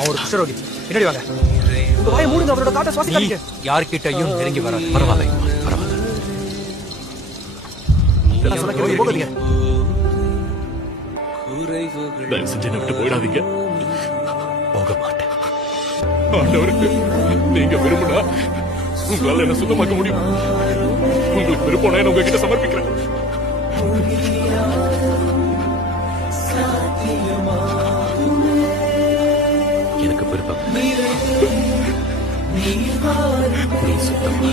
அவர் குஷ்டரோகி. பின்னாடி வாங்க. உங்க வாயை மூடுங்க, அவரோட காட்ட சுவாசிக்காதீங்க. யார்கிட்டயும் நெருங்கி வர. பரவாயில்ல பரவாயில்ல. நான் சொன்ன கேளுங்க, போகாதீங்க. தயவு செஞ்சு என்னை விட்டு போயிடாதீங்க. போக மாட்டேன். ஆண்டவருக்கு நீங்க விரும்பினா உங்களால என்ன சுத்தமாக்க முடியும். உங்களுக்கு விருப்பம் நான் உங்ககிட்ட சமர்ப்பிக்கிறேன். எனக்கு விருப்பம். நீ சுத்தமா